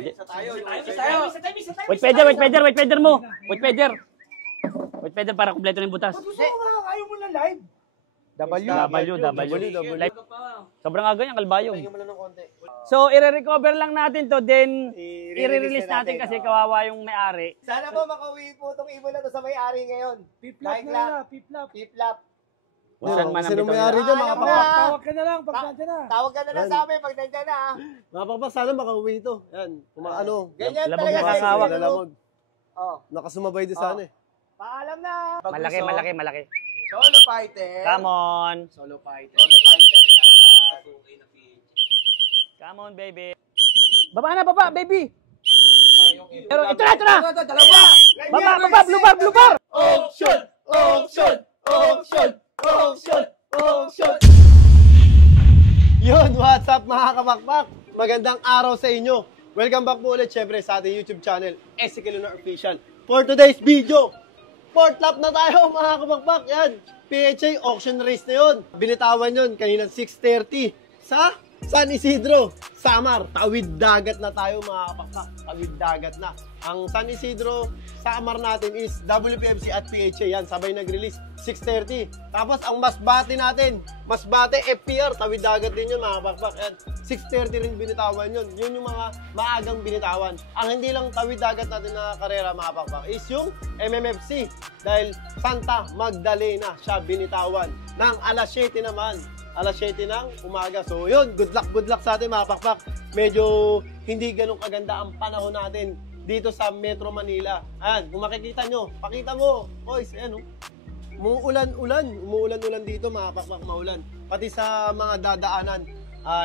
Isa tayo. Wait feather mo. Wait feather para kumpleto ng butas. Ayaw mo na live. W. Live. Sobrang aga yung kalbayong. Tingnan mo lang ng konti. So, i-recover lang natin to, then i-release natin kasi kawawa yung may-ari. Sana po makauwi po itong ibon na to sa may-ari ngayon. Piplap. Saan man ang Sino bitaw may-ari nila. dyan, mga pakpak? Tawag ka na lang pag nandiyan na. Tawag ka na lang sa amin pag nandiyan na. Mga pakpak, sana makauwi ito. Yan, ano, Ganyan Labog talaga na sa kasawak. ibon. lalamog. Oh. Nakasumabay din sana eh. Paalam na. Malaki. Solo fighter. Come on. Solo fighter. Come on, baby. Baba, baby. Pero ito na. Dalawa. Baba, blue bar. Option. Yun, what's up mga kapakpak? Magandang araw sa inyo. Welcome back po ulit syempre sa ating YouTube channel, Ezekiel Lunar Official. For today's video, fourth lap na tayo mga kapakpak. Yan, PHA auction race na yun. Binitawan yun kanina 6:30 sa San Isidro, Samar. Tawid dagat na tayo mga kapakpak. Tawid dagat na. Ang San Isidro, Samar natin is WPFC at PHA. Yan, sabay nag-release 6:30. Tapos ang Masbate natin, Masbate FPR, tawid dagat din yun mga kapakpak. Yan, 6:30 rin binitawan yun. Yun yung mga maagang binitawan. Ang hindi lang tawid dagat natin na karera mga kapakpak is yung MMFC. Dahil Santa Magdalena siya binitawan ng alas 7 naman. Alas 7 ng umaga. So yun, good luck sa atin mga pakpak. Medyo hindi ganun kaganda ang panahon natin dito sa Metro Manila. Ayan, kung makikita nyo, pakita mo. Boys, ayan oh. Umuulan dito mga pakpak, maulan. Pati sa mga dadaanan,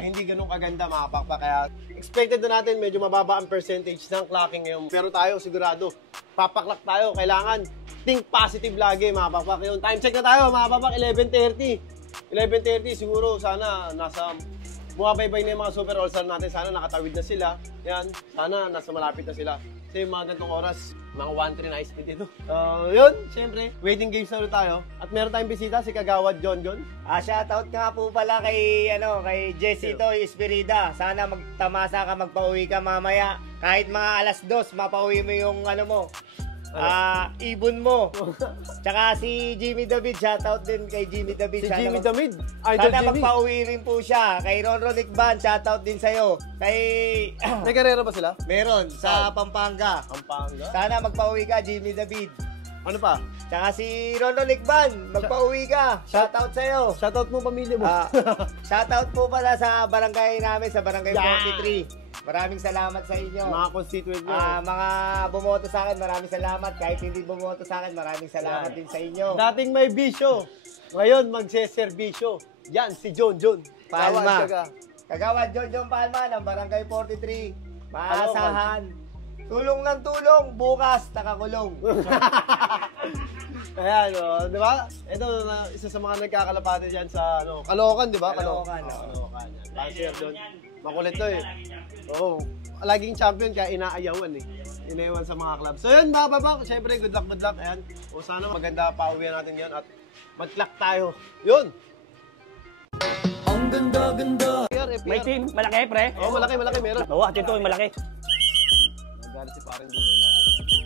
hindi ganun kaganda mga pakpak. Kaya expected na natin medyo mababa ang percentage ng clocking ngayon. Pero tayo sigurado, papaklak tayo. Kailangan think positive lagi mga pakpak. Yun, time check na tayo mga pakpak, 11:30 siguro sana nasa bumabaybay na yung mga super all-star natin. Sana nakatawid na sila. Yan, sana nasa malapit na sila. Kasi yung mga gantong oras, mga 1-3 na speed dito. Yun, syempre, waiting games na ulit tayo. At meron tayong bisita, si Kagawad John. Shoutout nga po pala kay Jessito Espirida. Sana magtamasa ka, magpauwi ka mamaya. Kahit mga alas 2, mapauwi mo yung ibon mo. Tsaka si Jimmy David, shoutout din kay Jimmy David. Si Jimmy David, sana Idol Jimmy. magpauwi rin po siya. Kay Ronron Nikban, shoutout din sa'yo. Kay... May karera ba sila? Meron, sa Pampanga. Sana magpauwi ka, Jimmy David. Ano pa? Tsaka si Ronron Nikban, magpauwi ka. Shoutout sa'yo. Shoutout mo pamilya mo. Shoutout po pala sa barangay namin, sa barangay 43. Maraming salamat sa inyo. Mga constituent nyo. Mga bumoto sa akin, maraming salamat. Kahit hindi bumoto sa akin, maraming salamat din sa inyo. Dating may bisyo, ngayon magseserbisyo. Yan, si John. Palma. Kagawad John Palma ng barangay 43. Maasahan. Tulong ng tulong, bukas nakakulong. Ayan, di ba? Ito, isa sa mga nagkakalapati dyan sa Caloocan, di ba? Caloocan. Last year doon. Makulit to eh. Oo. Laging champion kaya inaayawan eh. Inayawan sa mga club. So yun mga babak, syempre good luck. Ayan. O sana maganda pa uwi natin yan at mag-clock tayo. Yun! Ang ganda. May team, malaki pre. Oo, malaki, meron. Oo, ito malaki. Nagalit si parang dunay natin.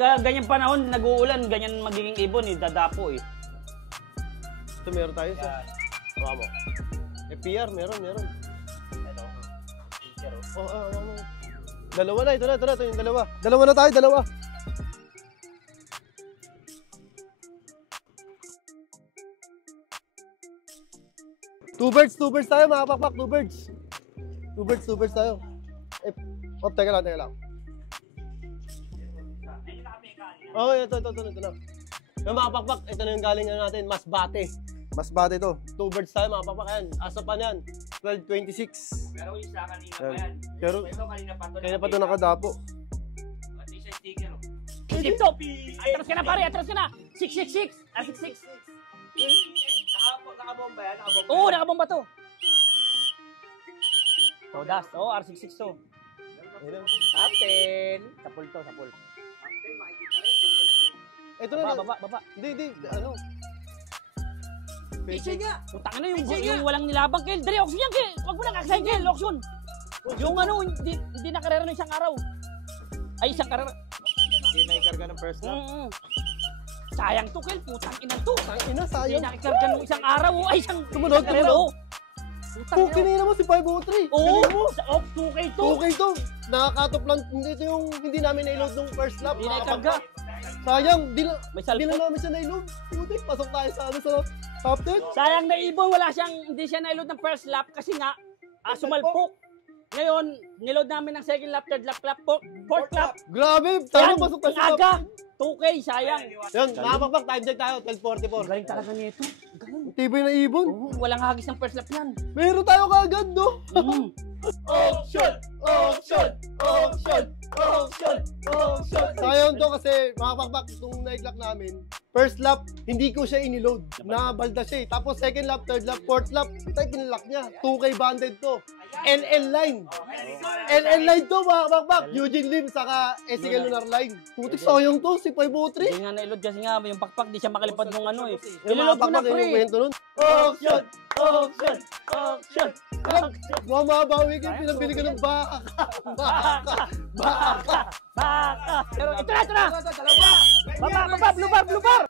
Sa ganyang panahon, nag-uulan, ganyan magiging ibon eh, dadapo eh. Ito meron tayo sa... Hawa mo. FPR, meron. Dalawa na, ito yung dalawa. Dalawa na tayo. Two birds tayo mga pakpak, two birds tayo. Teka lang. Oh, ito na. Yung mga pakpak, ito na yung galing natin, Masbate to. Two birds tayo mga pakpak yan. Asa pa yan? 12:26. Pero isa kanina pa yan. Pero kanina pa to nakadapo. Pati siya sticker. Ito! Atras ka na pare, atras ka na! 666! 666! Nakabomba yan? Oo, nakabomba to! Das. R66 to. Captain! Sapul to, sapul. Captain, makikita rin sa first Ito na. Baba. Hindi, Picture nga! Utang na yung walang nilabang, Kel. Dali, auction yan, Kel. Huwag mo nang aksahin, Kel. Auction. Yung ano, hindi nakarera ng isang araw. Ay, isang karera. Hindi na ikarga ng first lap. Sayang to, Kel. Putang ina to. Ina, Hindi sayang. nakikarga ng isang araw. Ay, isang Tumunod, karera. tumunod. Putang Okay na naman si 503. Oo, Galing mo. sa off 2K to. Okay to. Nakakatop lang. Ito yung hindi namin na-load nung first lap. Hindi nakikarga. Sayang. Di May na salpot. namin siya na-load. Putik, pasok tayo sa top 10. Sayang na ibon, hindi siya nailod ng first lap kasi nga, sumalpok. Ngayon, niload namin ng second lap, third lap, fourth lap. Grabe. Tayo Yan, pasok tayo ang sa top aga. 2K, sayang. Yan, nakapakpak. Time check tayo. 12:44. Galing talaga nito. Galing. Tibay na ibon. Walang hagis ng first lap yan. Meron tayo kaagad, no? Auction! Auction! Auction! Auction! Auction! Sayang to kasi makapakpak itong na-clock namin. First lap, hindi ko siya iniload. Nabalda siya eh. Tapos second lap, third lap, fourth lap, tayo kinlock niya. 2K banded to. LL line. LL line to, makapakpak. Eugene Lim, saka Ezekiel Lunar line. Putik, sayang to, si 503. Hindi nga nailod kasi nga, yung pakpak, di siya makalipad nung ano eh. Yung Nilolod ko na makapakpak, yung pre. kwento nun. Auction! Auction! Auction! Mamabawi ka, pinabili ka ng baka. Baka. Baka. Baka. Pero ito na. Baba, blue bar.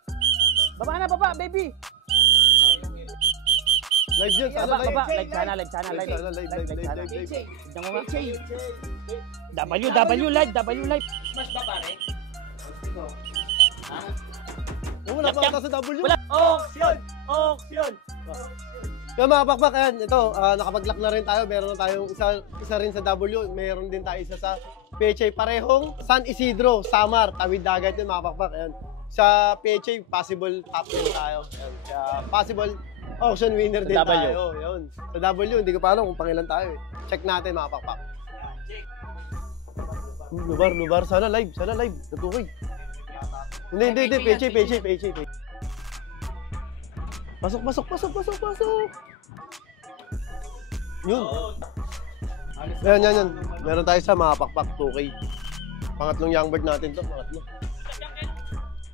Baba na, baby. Live yun, sana live. Baba, live sana. Sana live. Tignan mo nga. W live. Smash ba pare? Wala pa ata sa W. Wala. Auction! Auction! Kaya mga pakpak, ayan, ito, nakapag-lock na rin tayo. Meron na tayong isa rin sa W. Meron din tayo isa sa PHA. Parehong San Isidro, Samar, Tawid Dagat yun mga pakpak. Ayan. Sa PHA, possible top 10 tayo. Ayan. Kaya possible auction winner din W. tayo. Yun. Sa W, hindi ko pa alam kung pangilan tayo. Check natin mga pakpak. Lubar. Sana live. Natukoy. Hindi. PHA. Pasok. Yun. Yan. Meron tayo sa mga pakpak 2K. Pangatlong young bird natin to.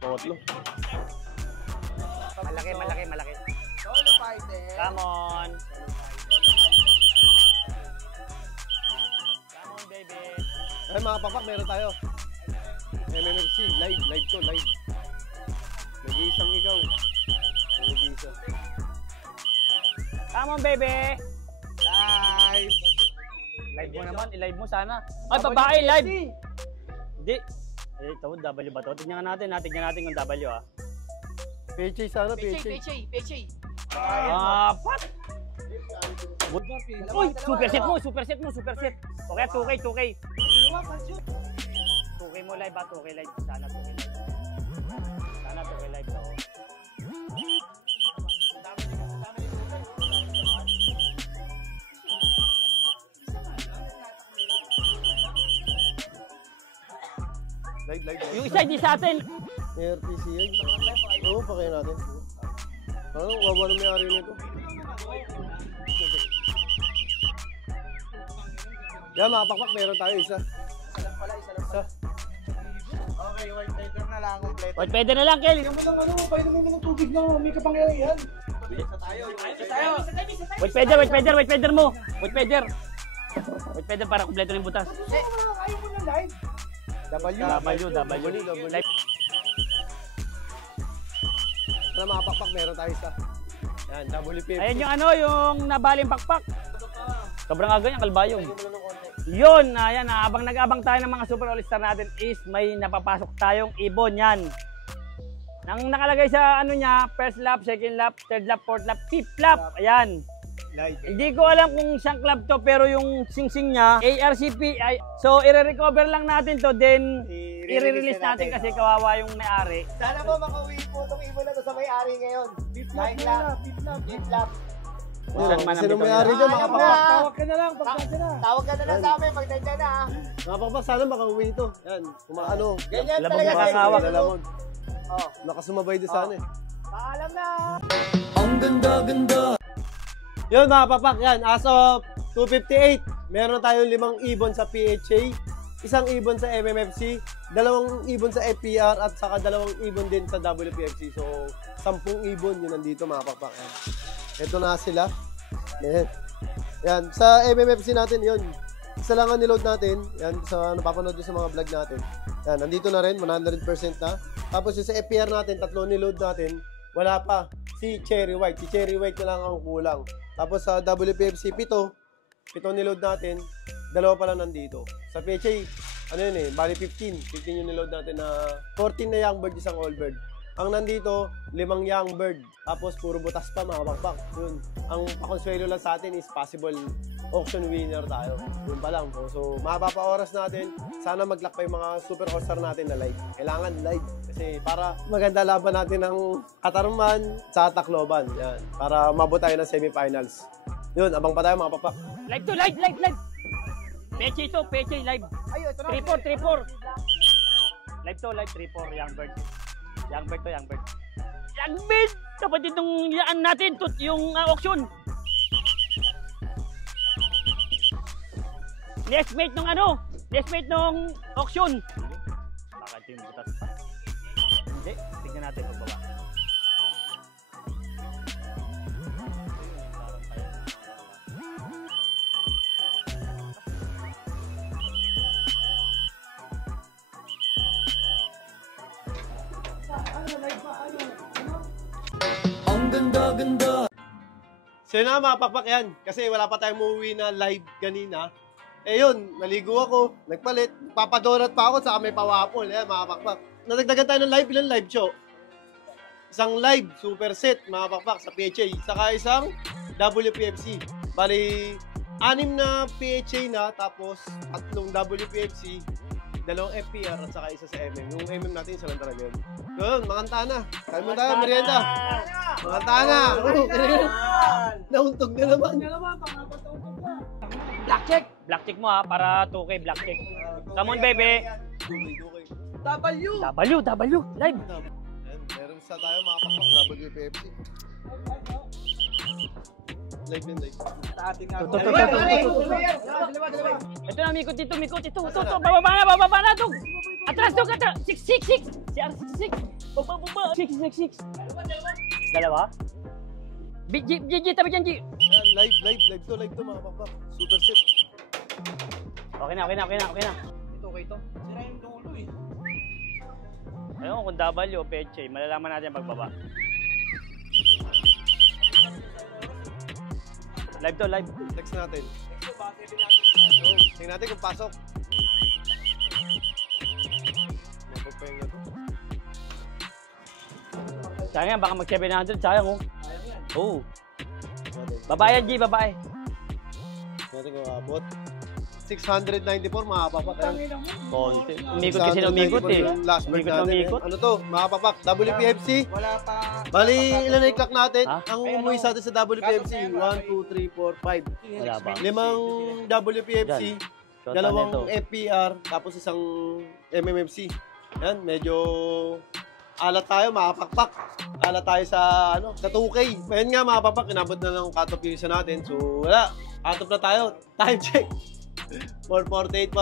Pangatlo. Malaki. Come on, baby. Ay mga pakpak, meron tayo. MMFC, live to. Nag-iisang ikaw. Nag-iisa. Come on, baby. Live! Live mo naman, i-live mo sana. Ay, babae, live. Hindi. Ito, W ba to? Tignan natin kung W ah. PHA sana, PHA. Pat! Uy, superset mo. Okay, 2K. 2K mo live ba? 2K live. Sana 2K live. Sana 2K live to. Live. Yung isa hindi sa atin. RTC yan. Oo, pakain natin. Ano, wawa na may-ari nito. Yan mga pakpak, meron tayo isa. Isa. Okay, white paper na lang. Kompleto. Wait, pwede na lang, Kel. Painumin mo ng tubig na may kapangyarihan. Wait, pweder mo. Wait, pweder para kumpleto ng butas. Ayaw mo na live. W. Live. Ano mga pakpak, meron tayo isa. Yan, WPF. Ayan yung yung nabaling pakpak. Sobrang aga yung kalbayong. Yun, ayan, habang nag-abang tayo ng mga Super All-Star natin is may napapasok tayong ibon yan. Nang nakalagay sa niya, first lap, second lap, third lap, fourth lap, fifth lap. Ayan. Live. Hindi ko alam kung siyang club to pero yung sing-sing niya, ARCP, so i-recover lang natin to then i-release natin kasi kawawa yung may-ari. Sana po makauwi po itong ibon na to sa may-ari ngayon. Line lap. Fifth lap. Saan man ang Sino bitaw may-ari nila? dyan mga pakpak? Tawag ka na lang pag nandiyan na. Tawag ka na lang sa amin pag nandiyan na ah. Mga pakpak, sana makauwi ito. Yan, ano. Ganyan Labog talaga na kakawak. guys. Lalamog. Oh, Nakasumabay din sana eh. paalam na. Yun mga papak, yan. As of 2:58, meron tayong 5 ibon sa PHA, 1 ibon sa MMFC, 2 ibon sa FPR, at saka 2 ibon din sa WPFC. So, 10 ibon yun nandito mga papak. Yan. Ito na sila. Yan. Yan. Sa MMFC natin yun, isa lang ang niload natin. Yan, sa napapanood nyo sa mga vlog natin. Yan, nandito na rin, 100% na. Tapos yung sa FPR natin, 3 niload natin, wala pa. Si Cherry White. Si Cherry White na lang ang kulang. Tapos sa WPFC, 7 niload natin, 2 pa lang nandito. Sa PHA, ano yun eh, bali 15 yung niload natin na 14 na young bird, isang old bird. Ang nandito, 5 young bird. Tapos puro butas pa, mga bakbak. Yun. Ang pakonsuelo lang sa atin is possible auction winner tayo. Yun pa lang po. So, mahaba pa oras natin. Sana mag-lock pa yung mga super all-star natin na live. Kailangan live. Kasi para maganda laban natin ng Katarman sa Tacloban. Yan. Para mabot tayo ng semifinals. Yun, abang pa tayo mga papak. Live to, live. Peche ito, Peche, live. 3-4. Live to, live, 3-4, young bird. Young bird to, young bird. Young bird! Kapatid nung yaan natin, yung auction. Next mate nung auction. Baka ito yung butas pa. Hindi, tignan natin pagbaba. So yun na mga pakpak yan. Kasi wala pa tayong umuwi na live kanina. Eh yun, naligo ako, nagpalit, papadonat pa ako, saka may pawapol. Yan mga pakpak. Nadagdagan tayo ng live, ilan live show? Isang live, super set mga pakpak sa PHA. Saka isang WPFC. Bali, 6 na PHA na, tapos 3 WPFC, 2 FPR at saka isa sa MM. Yung MM natin, isa lang talaga yun. Yun, makanta na. Kain mo tayo, merienda. Makanta na. Nauntog na naman. Black check mo ha, para 2K black check. Come on baby. W, live. Meron sa tayo mga papak WPFC. Live yun, live. Ito na, mikot dito. Bababa na to. Atras to, 666. CR66. Baba. 666. Dalawa? G, tabi dyan, G. Yan, live to mga papak. Super set. Okay na. Ito, okay to. Sira yung dulo eh. Ayun, kung W o Peche, malalaman natin pagbaba. Live to, live. Text natin. Tingnan natin kung pasok. Mapagpahinga to. Sayang, baka mag-700, sayang oh. Oo. Babae, G, babae. Natin kung abot. 694 mga papak. Konti. Umikot kasi na umikot eh. Yung last bird Umikot na natin. umikot. Ano to? Mga papak. WPFC. Wala pa. Bali, ilan na i-clock natin? Ha? Ang umuwi sa atin sa WPFC, 1, 2, 3, 4, 5. Wala ba? 5 WPFC, Total 2 nito. FPR, tapos isang MMFC. Yan, medyo alat tayo, makapakpak. Alat tayo sa, sa 2K. Ngayon nga, mga papak, inabot na ng cut-off yung isa natin. So, wala. Cut-off na tayo. Time check. 4:48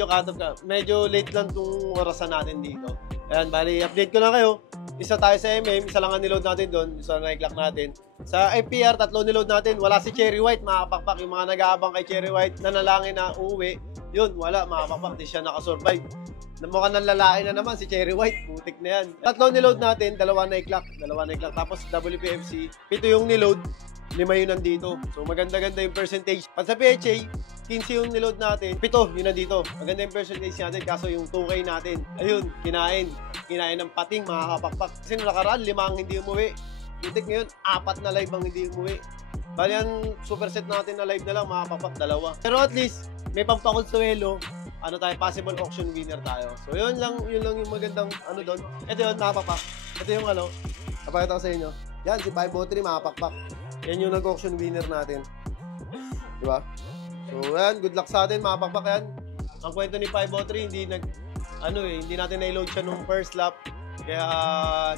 yung cut-off ka. Medyo late lang itong orasan natin dito. Ayan, bali, update ko lang kayo. Isa tayo sa MM, isa lang ang niload natin doon. Isa lang na-clock natin. Sa FPR, 3 niload natin. Wala si Cherry White, mga kapakpak. Yung mga nag-aabang kay Cherry White na nalangin na uuwi. Yun, wala, mga kapakpak. Di siya nakasurvive. Mukhang ng lalaki na naman si Cherry White. Putik na yan. 3 niload natin, 2 na-clock. Tapos WPFC, 7 yung niload. 5 yun nandito. So maganda-ganda yung percentage. Pag sa PHA, 15 yung niload natin, 7 yun nandito. Maganda yung percentage natin, kaso yung 2K natin, ayun, kinain ng pating mga kapakpak. Kasi nung nakaraan, 5 ang hindi umuwi. Putik ngayon, 4 na live ang hindi umuwi. Bali yan, superset natin na live na lang, mga kapakpak, 2. Pero at least, may pampakonsuelo, possible auction winner tayo. So yun lang yung magandang doon. Ito yun, mga kapakpak. Ito yung napakita ko sa inyo. Yan, si 503, mga kapakpak. Yan yung nag-auction winner natin. Diba? So, yan. Good luck sa atin, mga pakpak yan. Ang kwento ni 503, hindi natin na-load siya nung first lap. Kaya,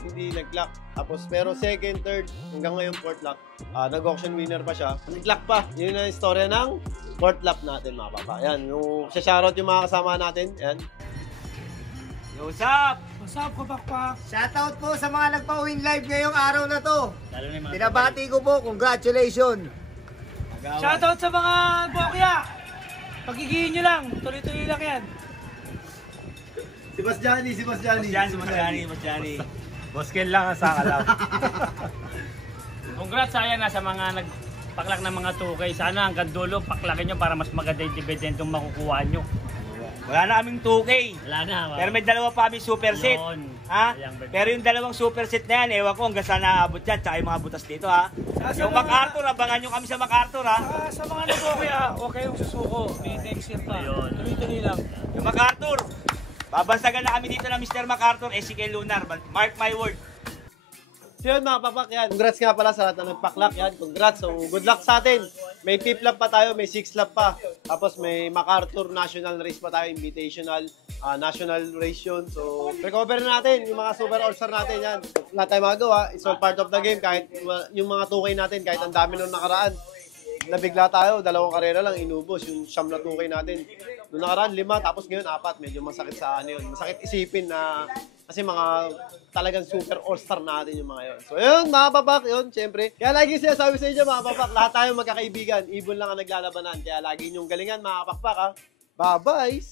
hindi nag-lock. Tapos, pero second, third, hanggang ngayon, fourth lap. Nag-auction winner pa siya. Nag-lock pa. Yun ang istorya ng fourth lap natin, mga pakpak. Yan. Yung shoutout yung mga kasama natin. Yan. What's up? What's up, kapakpak? Shoutout po sa mga nagpa-win live ngayong araw na to. Lalo na yung mga Binabati ko po, congratulations. Shoutout sa mga bokya! Pagigihin nyo lang. Tuloy-tuloy lang yan. Si Boss Johnny. Boss Ken lang ang sakalaw. Congrats saya na sa mga nagpaklak ng mga 2K. Sana hanggang dulo paklakin nyo para mas maganda yung dividendong makukuha nyo. Wala na kaming 2K. Wala na. Pero may dalawa pa kami super set. Yun. Ha? Sayang, birthday. Pero yung dalawang super set na yan, ewan ko hanggang saan naabot yan. Tsaka yung mga butas dito ha. Yung MacArthur, abangan nyo kami sa MacArthur ha. Sa mga nag-okay huwag kayong susuko. May next year pa. Ayun. Tuloy-tuloy lang. Yung MacArthur. Babansagan na kami dito ng Mr. MacArthur, SK Lunar. Mark my word. So yun mga papak yan. Congrats nga pala sa lahat na nagpaklak yan. Congrats. So good luck sa atin. May 5th lap pa tayo, may 6th lap pa. Tapos may MacArthur National Race pa tayo, Invitational National Race yun. So recover na natin yung mga Super All-Star natin yan. Wala tayong magawa. It's all part of the game. Kahit yung mga 2K natin, kahit ang dami nung nakaraan. Nabigla tayo, 2 karera lang inubos yung siyam na 2K natin. Noong nakaraan 5, tapos ngayon 4. Medyo masakit sa ano yun. Masakit isipin na kasi mga talagang super all-star natin yung mga yun. So yun, mga papak, yun, syempre. Kaya lagi sinasabi sa inyo, mga papak, lahat tayo magkakaibigan. Ibon lang ang naglalabanan. Kaya lagi nyong galingan, mga pakpak, ha. Bye-bye!